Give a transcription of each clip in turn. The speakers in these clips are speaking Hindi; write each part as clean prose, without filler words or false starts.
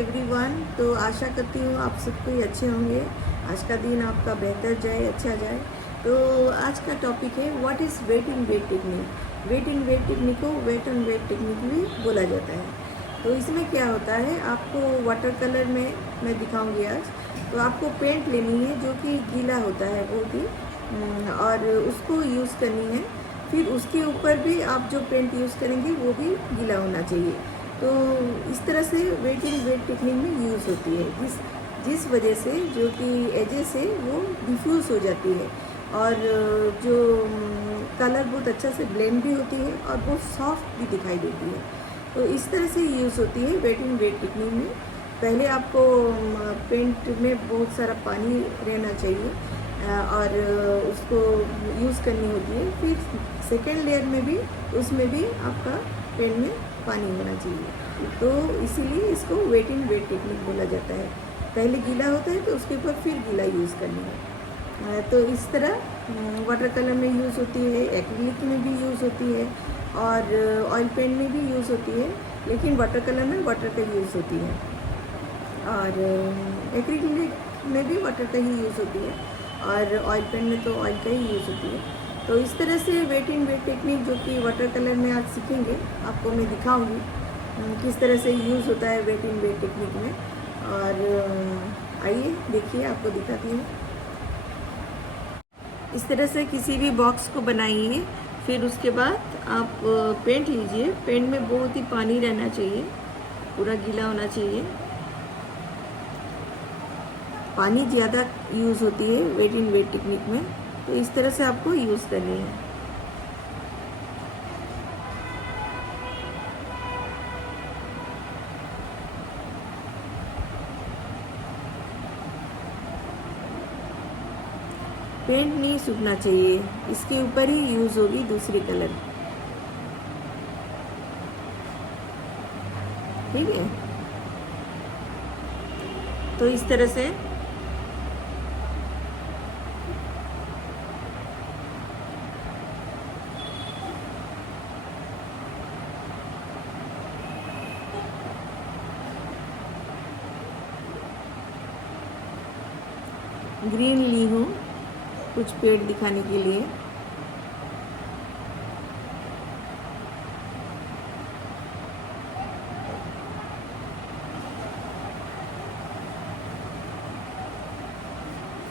एवरीवन। तो आशा करती हूँ आप सब कोई अच्छे होंगे। आज का दिन आपका बेहतर जाए, अच्छा जाए। तो आज का टॉपिक है what is wet in wet technique. Wet in wet technique को वेट ऑन वेट टेक्निक भी बोला जाता है। तो इसमें क्या होता है, आपको वाटर कलर में मैं दिखाऊंगी आज। तो आपको पेंट लेनी है जो कि गीला होता है बहुत ही, और उसको यूज़ करनी है। फिर उसके ऊपर भी आप जो पेंट यूज़ करेंगे वो भी गीला होना चाहिए। तो इस तरह से वेट इन वेट टेक्निक में यूज़ होती है, जिस वजह से जो कि एजेस है वो डिफ्यूज़ हो जाती है, और जो कलर बहुत अच्छा से ब्लेंड भी होती है और बहुत सॉफ्ट भी दिखाई देती है। तो इस तरह से यूज़ होती है वेट इन वेट टेक्निक में। पहले आपको पेंट में बहुत सारा पानी रहना चाहिए, और उसको यूज़ करनी होती है। फिर सेकेंड लेयर में भी, उसमें भी आपका पेंट में पानी होना चाहिए। तो इसीलिए इसको वेट इन वेट टेक्निक बोला जाता है। पहले गीला होता है तो उसके ऊपर फिर गीला यूज़ करनी है। तो इस तरह वाटर कलर में यूज़ होती है, एक्रिलिक में भी यूज़ होती है, और ऑयल पेंट में भी यूज़ होती है। लेकिन वाटर कलर में वाटर का यूज़ होती है, और एक्रिलिक में भी वाटर का ही यूज़ होती है, और ऑयल पेंट में तो ऑयल का ही यूज़ होती है। तो इस तरह से वेट इन वेट टेक्निक जो कि वाटर कलर में आज सीखेंगे, आपको मैं दिखाऊंगी किस तरह से यूज़ होता है वेट इन वेट टेक्निक में। और आइए देखिए, आपको दिखाती हूँ। इस तरह से किसी भी बॉक्स को बनाइए। फिर उसके बाद आप पेंट लीजिए। पेंट में बहुत ही पानी रहना चाहिए, पूरा गीला होना चाहिए। पानी ज़्यादा यूज़ होती है वेट इन वेट टेक्निक में, तो इस तरह से आपको यूज़ करनी है। पेंट नहीं सूखना चाहिए, इसके ऊपर ही यूज़ होगी दूसरी कलर। ठीक है, तो इस तरह से ग्रीन ली हूँ कुछ पेड़ दिखाने के लिए।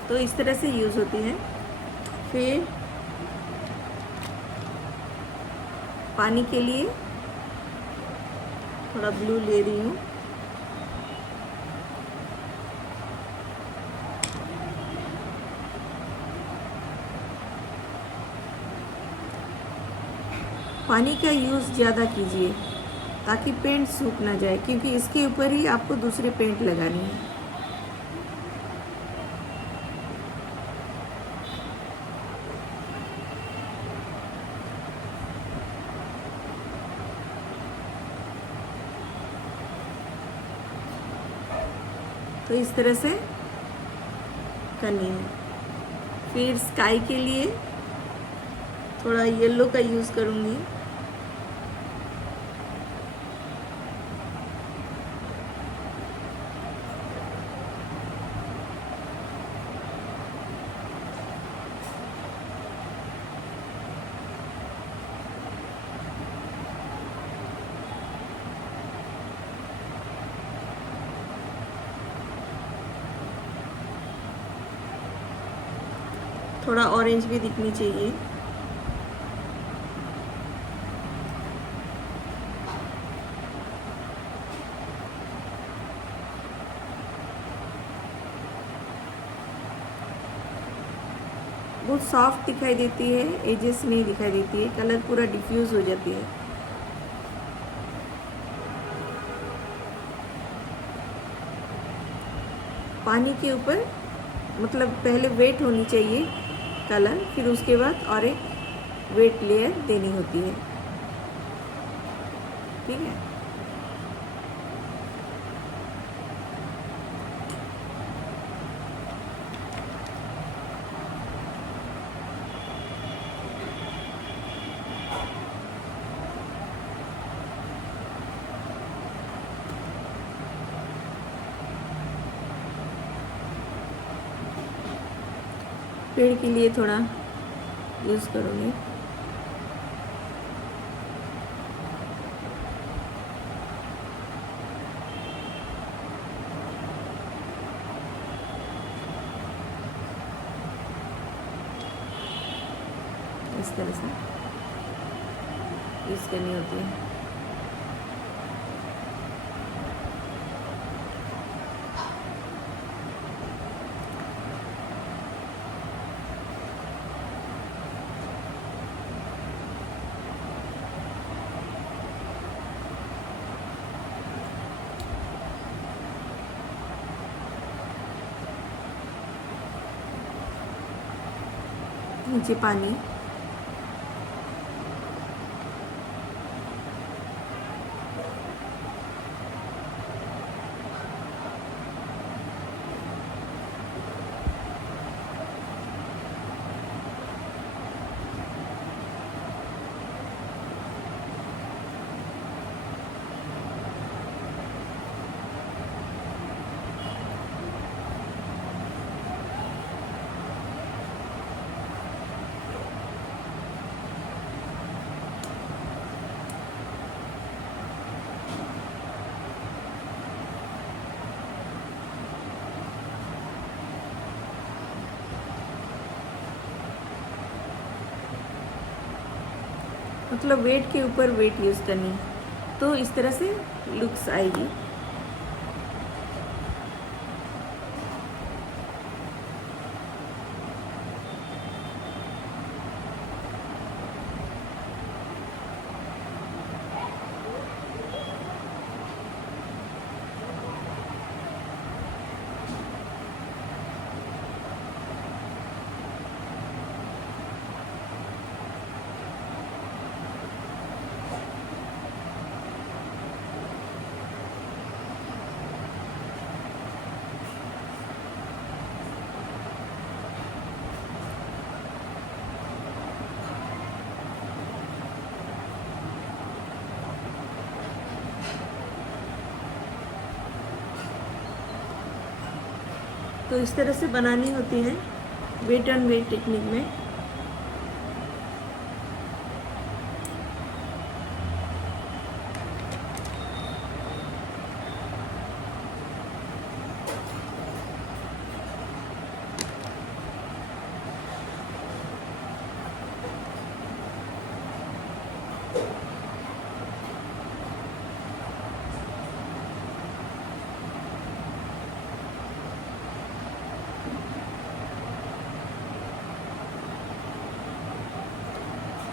तो इस तरह से यूज़ होती है। फिर पानी के लिए थोड़ा ब्लू ले रही हूँ। पानी का यूज़ ज़्यादा कीजिए ताकि पेंट सूख ना जाए, क्योंकि इसके ऊपर ही आपको दूसरे पेंट लगानी है। तो इस तरह से करनी है। फिर स्काई के लिए थोड़ा येलो का यूज़ करूँगी। थोड़ा ऑरेंज भी दिखनी चाहिए। बहुत सॉफ्ट दिखाई देती है, एजेस नहीं दिखाई देती है, कलर पूरा डिफ्यूज़ हो जाती है। पानी के ऊपर मतलब पहले वेट होनी चाहिए कलर, फिर उसके बाद और एक वेट लेयर देनी होती है। ठीक है, पेड़ के लिए थोड़ा यूज़ करूँगी। इस तरह से यूज़ करनी होती है। नीचे पानी, मतलब वेट के ऊपर वेट यूज़ करनी, तो इस तरह से लुक्स आएगी। तो इस तरह से बनानी होती है वेट एंड वेट टेक्निक में।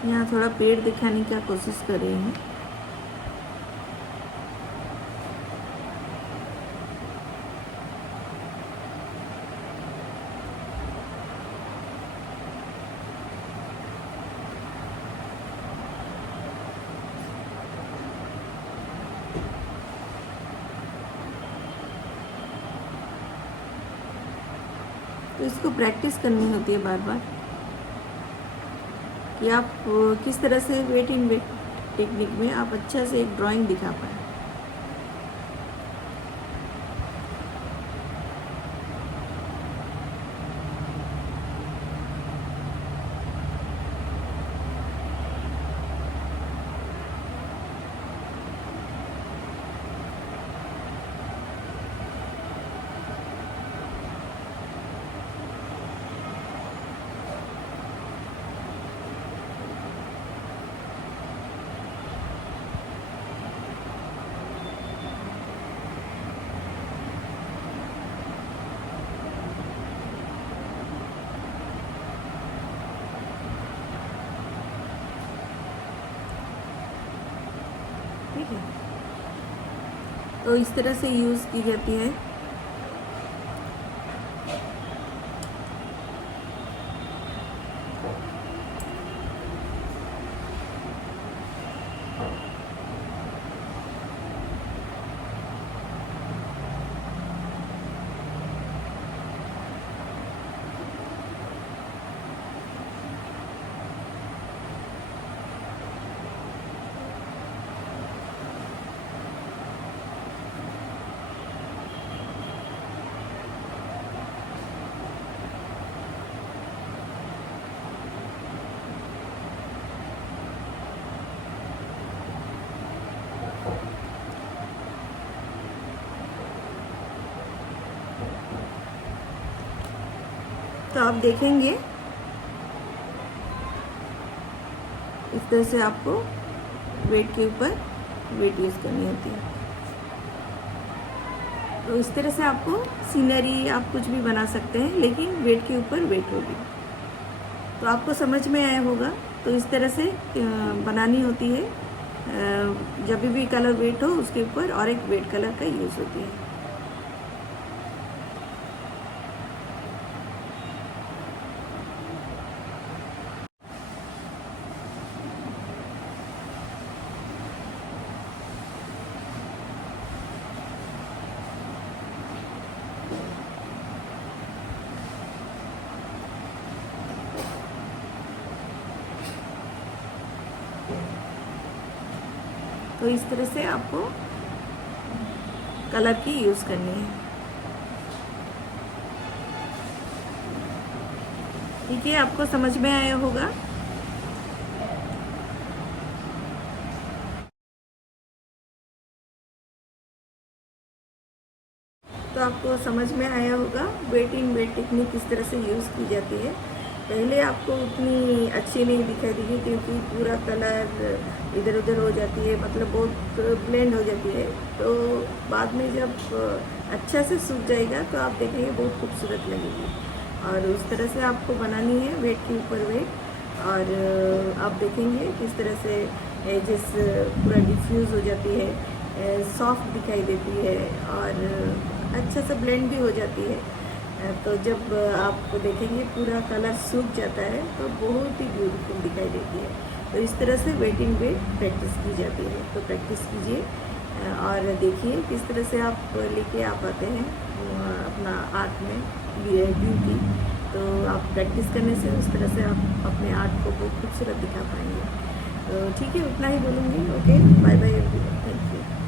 यहाँ थोड़ा पेड़ दिखाने की कोशिश कर रही हूँ। तो इसको प्रैक्टिस करनी होती है बार बार कि आप किस तरह से वेट इन वेट टेक्निक में आप अच्छा से एक ड्राइंग दिखा पाए। ठीक है, तो इस तरह से यूज़ की जाती है। तो आप देखेंगे इस तरह से आपको वेट के ऊपर वेट यूज़ करनी होती है। तो इस तरह से आपको सीनरी आप कुछ भी बना सकते हैं, लेकिन वेट के ऊपर वेट होगी। तो आपको समझ में आया होगा। तो इस तरह से बनानी होती है। जब भी कलर वेट हो उसके ऊपर और एक वेट कलर का यूज़ होती है। तो इस तरह से आपको कलर की यूज़ करनी है। ठीक है, आपको समझ में आया होगा। तो आपको समझ में आया होगा वेट इन वेट टेक्निक किस तरह से यूज़ की जाती है। पहले आपको उतनी अच्छी नहीं दिखाई देगी क्योंकि पूरा कलर इधर उधर हो जाती है, मतलब बहुत ब्लेंड हो जाती है। तो बाद में जब अच्छा से सूख जाएगा तो आप देखेंगे बहुत खूबसूरत लगेगी। और उस तरह से आपको बनानी है वेट के ऊपर वेट। और आप देखेंगे किस तरह से एजेस पूरा डिफ्यूज़ हो जाती है, सॉफ्ट दिखाई देती है और अच्छा सा ब्लेंड भी हो जाती है। तो जब आप देखेंगे पूरा कलर सूख जाता है तो बहुत ही ब्यूटीफुल दिखाई देती है। तो इस तरह से वेट इन वेट प्रैक्टिस की जाती है। तो प्रैक्टिस कीजिए और देखिए किस तरह से आप लेके आ पाते हैं अपना आर्ट में ब्यूटी। तो आप प्रैक्टिस करने से उस तरह से आप अपने आर्ट को बहुत खूबसूरत दिखा पाएंगे। तो ठीक है, उतना ही बोलूँगी। Okay, bye bye everyone, thank you.